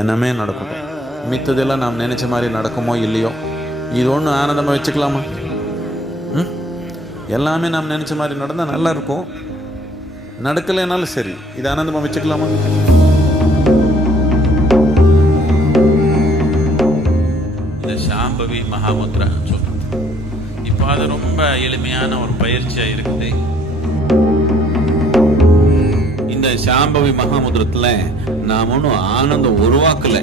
என்னமே நடக்கட்டும், மித்ததெல்லாம் நாம் நினச்ச மாதிரி நடக்குமோ இல்லையோ, இது ஒன்று ஆனந்தமாக வச்சுக்கலாமா? எல்லாமே நாம் நினச்ச மாதிரி நடந்தால் நல்லா இருக்கும், நடக்கலைனாலும் சரி, இது ஆனந்தமாக வச்சுக்கலாமா? இந்த சாம்பவி மகாமுத்ரான்னு சொல்கிறது, இப்போ அது ரொம்ப எளிமையான ஒரு பயிற்சியாக இருக்குது. இந்த சாம்பவி மகாமுத்திரத்தில் நாம் ஒன்றும் ஆனந்தம் உருவாக்கலை,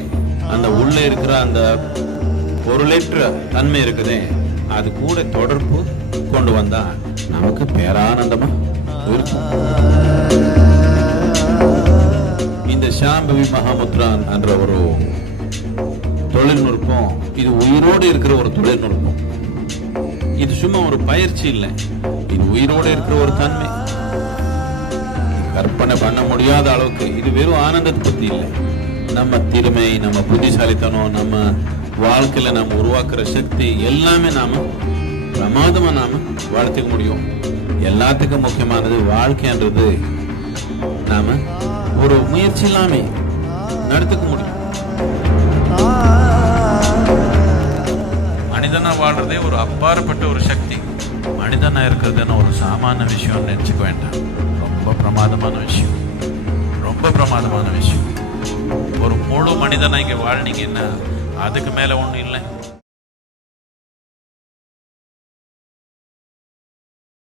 அந்த உள்ளே இருக்கிற அந்த பொருளேற்ற தன்மை இருக்குதே, அது கூட தொடர்பு கொண்டு வந்தா நமக்கு பேரானந்தமா இருக்கும். இந்த சாம்பவி மகாமுத்ரா என்ற ஒரு தொழில்நுட்பம், இது உயிரோடு இருக்கிற ஒரு தொழில்நுட்பம். இது சும்மா ஒரு பயிற்சி இல்லை, இது உயிரோடு இருக்கிற ஒரு தன்மை. கற்பனை பண்ண முடியாத அளவுக்கு இது வெறும் ஆனந்தத்தை பத்தி இல்லை. நம்ம திறமை, நம்ம புத்திசாலித்தனம், நம்ம வாழ்க்கையில நம்ம உருவாக்குற சக்தி எல்லாமே நாம பிரமாதமா நாம வளர்த்துக்க முடியும். எல்லாத்துக்கும் முக்கியமானது வாழ்க்கைன்றது நாம ஒரு முயற்சி இல்லாம நடத்துக்க முடியும். மனிதனா வாழ்றதே ஒரு அப்பாற்பட்ட ஒரு சக்தி. மனிதனா இருக்கிறதுன்னு ஒரு சாமானிய விஷயம் நினைச்சுக்க வேண்டாம். ரொம்ப பிரமாதமான விஷயம், ரொம்ப பிரமாதமான விஷயம். ஒரு முழு மனிதனா இங்க வாழ்னீங்கன்னா அதுக்கு மேல ஒண்ணும் இல்லை.